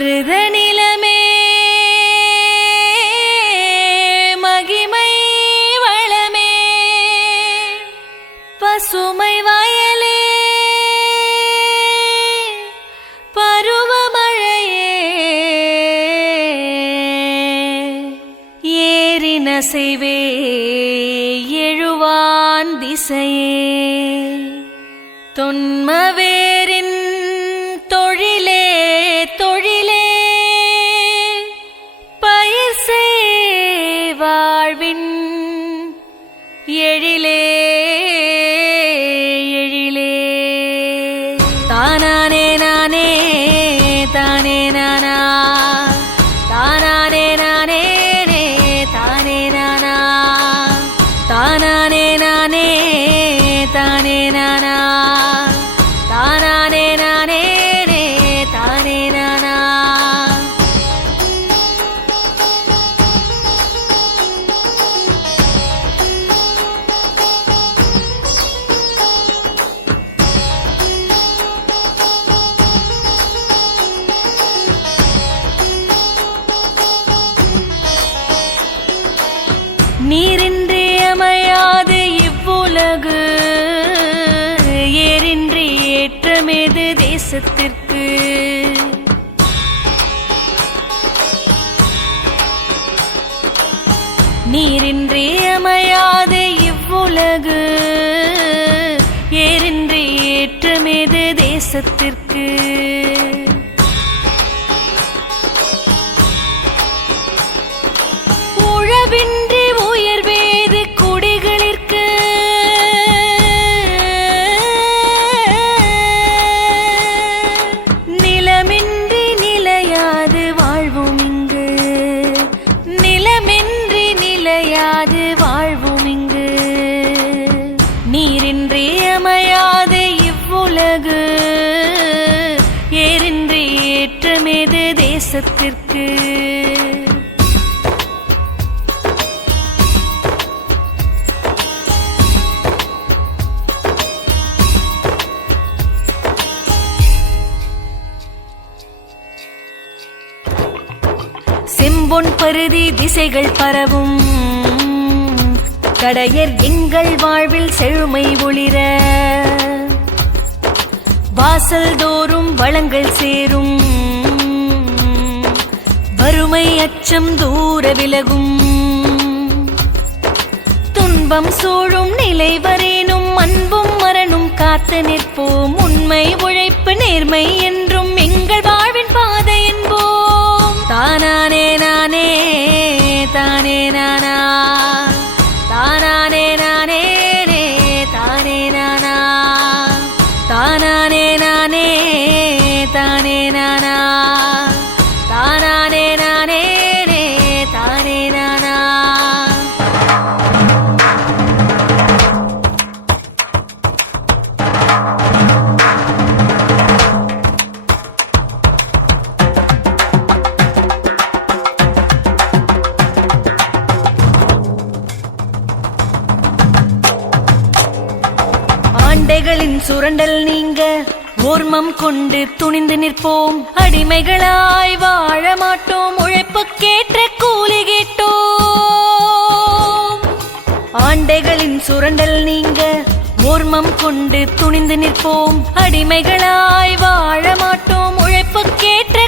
மருத நிலமே மகிமை வளமே பசுமை வயலே பருவமழையே ஏரினசைவே எழுவான் திசையே தொன்மவேரின் தொழிலே தொழிலே பயிர் செய் வாழ்வின் எழிலே எழிலே தானானே நானே தானே நானா தானானே நானே தானே நானா தானானே நானே தானே நானா தானானே நானே தானே நானா நீரின்றி அமையாது இவ்வுலகு ஏரின்றி ஏற்றமேது தேசத்திற்கு நீரின்றி அமையாது இவ்வுலகு ஏரின்றி ஏற்றமேது தேசத்திற்கு உழவின்றி உயர்வேது குடிகளிற்கு நிலமின்றி நிலையாது வாழ்வும் இங்கு நிலமின்றி நிலையாது வாழ்வும் இங்கு நீரின்றி அமையாது இவ்வுலகு ஏரின்றி ஏற்றமேது தேசத்திற்கு செம்பொன் பருதி திசைகள் பரவும் கடையர் எங்கள் வாழ்வில் செழுமை ஒளிர வாசல் தோறும் வளங்கள் சேரும் வறுமை அச்சம் தூர விலகும் துன்பம் சூழும் நிலை வரேனும் அன்பும் மரணும் காத்து நிற்போம் உண்மை உழைப்பு நேர்மை என்றும் எங்கள் வாழ்வின் பாதை என்போம் தானானே நானே தானே நானா தானானே நானே தானே நானா தானானே நானே தானே நானா தானானே நானே தானே நானா ஆண்டைகளின் சுரண்டல் நீங்க ஓர்மம் கொண்டு துணிந்து நிற்போம் அடிமைகளாய் வாழ மாட்டோம் உழைப்புக்கேற்ற கூலி கேட்டோம் ஆண்டைகளின் சுரண்டல் நீங்க ஓர்மம் கொண்டு துணிந்து நிற்போம் அடிமைகளாய் வாழ மாட்டோம் உழைப்புக்கேற்ற